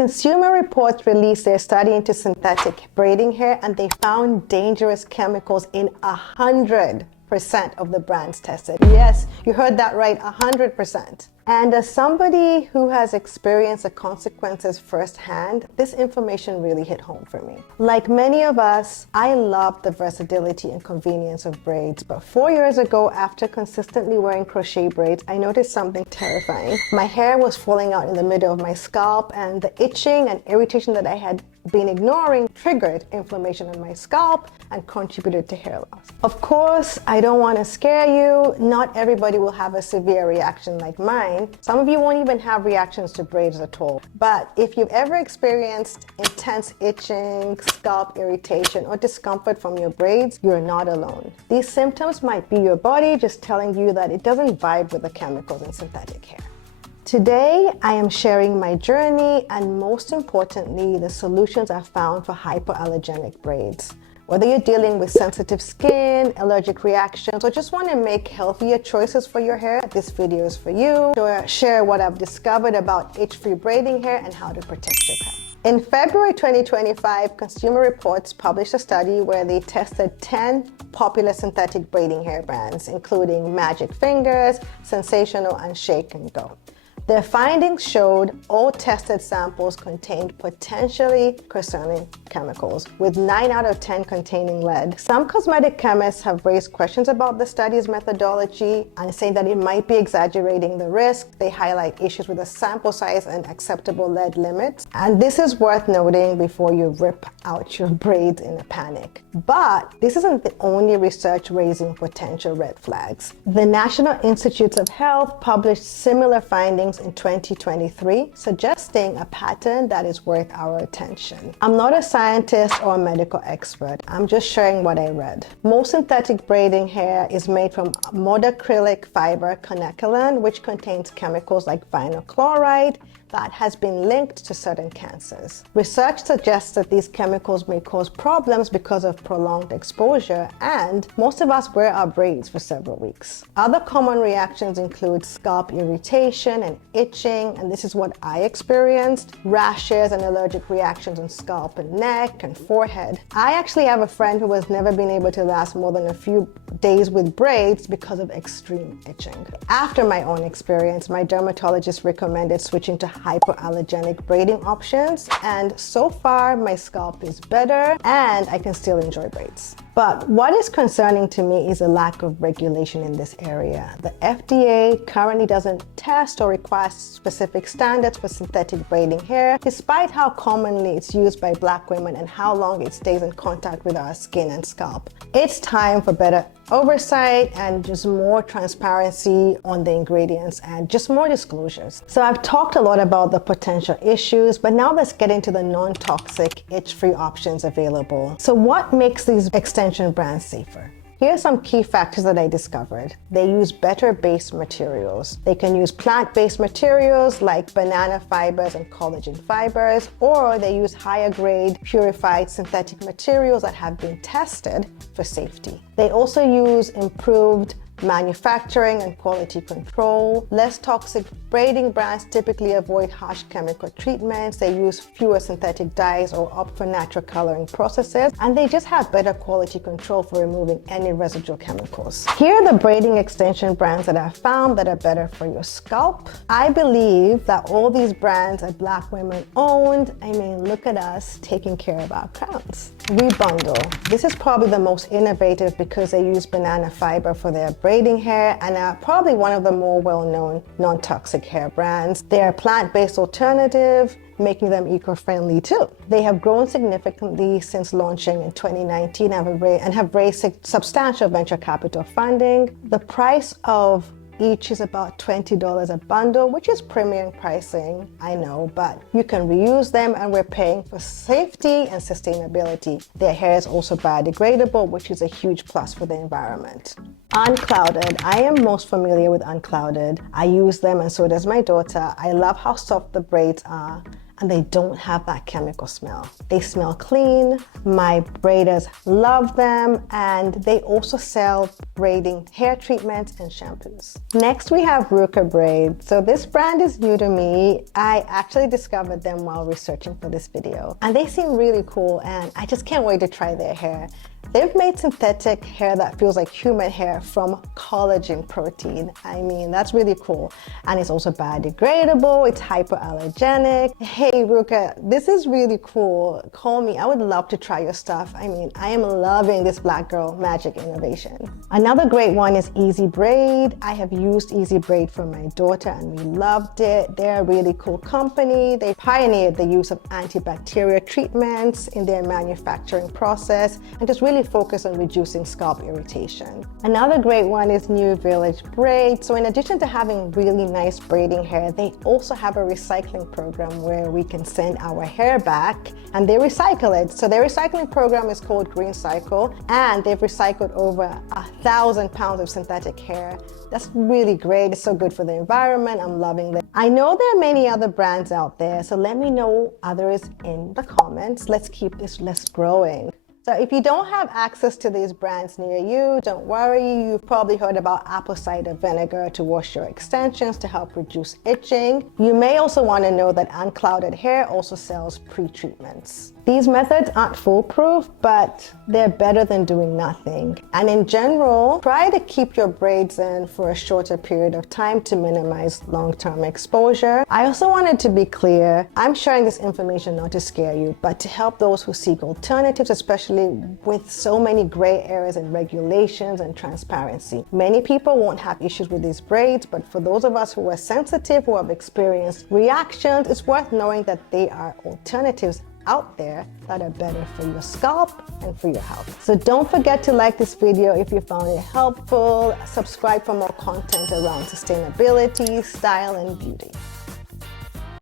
Consumer Reports released their study into synthetic braiding hair, and they found dangerous chemicals in 100% of the brands tested. Yes, you heard that right, 100%. And as somebody who has experienced the consequences firsthand, this information really hit home for me. Like many of us, I love the versatility and convenience of braids, but 4 years ago, after consistently wearing crochet braids, I noticed something terrifying. My hair was falling out in the middle of my scalp, and the itching and irritation that I had been ignoring triggered inflammation on my scalp and contributed to hair loss. Of course, I don't want to scare you. Not everybody will have a severe reaction like mine. Some of you won't even have reactions to braids at all. But if you've ever experienced intense itching, scalp irritation, or discomfort from your braids, you're not alone. These symptoms might be your body just telling you that it doesn't vibe with the chemicals in synthetic hair. Today, I am sharing my journey and, most importantly, the solutions I found for hypoallergenic braids. Whether you're dealing with sensitive skin, allergic reactions, or just want to make healthier choices for your hair, this video is for you. To share what I've discovered about itch-free braiding hair and how to protect your hair. In February 2025, Consumer Reports published a study where they tested 10 popular synthetic braiding hair brands, including Magic Fingers, Sensational, and Shake and Go. Their findings showed all tested samples contained potentially concerning chemicals, with 9 out of 10 containing lead. Some cosmetic chemists have raised questions about the study's methodology and saying that it might be exaggerating the risk. They highlight issues with the sample size and acceptable lead limits. And this is worth noting before you rip out your braids in a panic. But this isn't the only research raising potential red flags. The National Institutes of Health published similar findings in 2023, suggesting a pattern that is worth our attention. I'm not a scientist or a medical expert. I'm just sharing what I read. Most synthetic braiding hair is made from monocrylic fiber connectylon, which contains chemicals like vinyl chloride that has been linked to certain cancers. Research suggests that these chemicals may cause problems because of prolonged exposure, and most of us wear our braids for several weeks. Other common reactions include scalp irritation and itching, and this is what I experienced, rashes and allergic reactions on scalp and neck and forehead. I actually have a friend who has never been able to last more than a few days with braids because of extreme itching. After my own experience, my dermatologist recommended switching to hypoallergenic braiding options, and so far my scalp is better and I can still enjoy braids. But what is concerning to me is a lack of regulation in this area. The FDA currently doesn't test or require specific standards for synthetic braiding hair, despite how commonly it's used by Black women and how long it stays in contact with our skin and scalp. It's time for better oversight and just more transparency on the ingredients and just more disclosures. So I've talked a lot about the potential issues, but now let's get into the non-toxic, itch-free options available. So what makes these extension brands safer? Here are some key factors that I discovered. They use better base materials. They can use plant-based materials like banana fibers and collagen fibers, or they use higher grade purified synthetic materials that have been tested for safety. They also use improved manufacturing and quality control. Less toxic braiding brands typically avoid harsh chemical treatments. They use fewer synthetic dyes or opt for natural coloring processes, and they just have better quality control for removing any residual chemicals. Here are the braiding extension brands that I found that are better for your scalp. I believe that all these brands are Black women owned. I mean, look at us taking care of our crowns. Rebundle. This is probably the most innovative because they use banana fiber for their braiding hair and are probably one of the more well-known non-toxic hair brands. They are a plant-based alternative, making them eco-friendly too. They have grown significantly since launching in 2019 and have raised substantial venture capital funding. The price of each is about $20 a bundle, which is premium pricing, I know, but you can reuse them, and we're paying for safety and sustainability. Their hair is also biodegradable, which is a huge plus for the environment. Unclouded. I am most familiar with Unclouded. I use them and so does my daughter. I love how soft the braids are, and they don't have that chemical smell. They smell clean. My braiders love them, and they also sell braiding hair treatments and shampoos. Next, we have Ruka Braids. So this brand is new to me. I actually discovered them while researching for this video, and they seem really cool, and I just can't wait to try their hair. They've made synthetic hair that feels like human hair from collagen protein. I mean, that's really cool. And it's also biodegradable, it's hypoallergenic. Hey, Ruka, this is really cool. Call me, I would love to try your stuff. I mean, I am loving this Black Girl Magic innovation. Another great one is Easy Braid. I have used Easy Braid for my daughter and we loved it. They're a really cool company. They pioneered the use of antibacterial treatments in their manufacturing process and just really focus on reducing scalp irritation. Another great one is New Village Braid. So in addition to having really nice braiding hair, they also have a recycling program where we can send our hair back and they recycle it. So their recycling program is called Green Cycle, and they've recycled over 1,000 pounds of synthetic hair. That's really great. It's so good for the environment. I'm loving it. I know there are many other brands out there, so let me know others in the comments. Let's keep this list growing. So if you don't have access to these brands near you, don't worry. You've probably heard about apple cider vinegar to wash your extensions to help reduce itching. You may also want to know that Unclouded Hair also sells pre-treatments. These methods aren't foolproof, but they're better than doing nothing. And in general, try to keep your braids in for a shorter period of time to minimize long-term exposure. I also wanted to be clear, I'm sharing this information not to scare you, but to help those who seek alternatives, especially with so many gray areas and regulations and transparency. Many people won't have issues with these braids, but for those of us who are sensitive, who have experienced reactions, it's worth knowing that there are alternatives out there that are better for your scalp and for your health. So don't forget to like this video if you found it helpful. Subscribe for more content around sustainability, style, and beauty.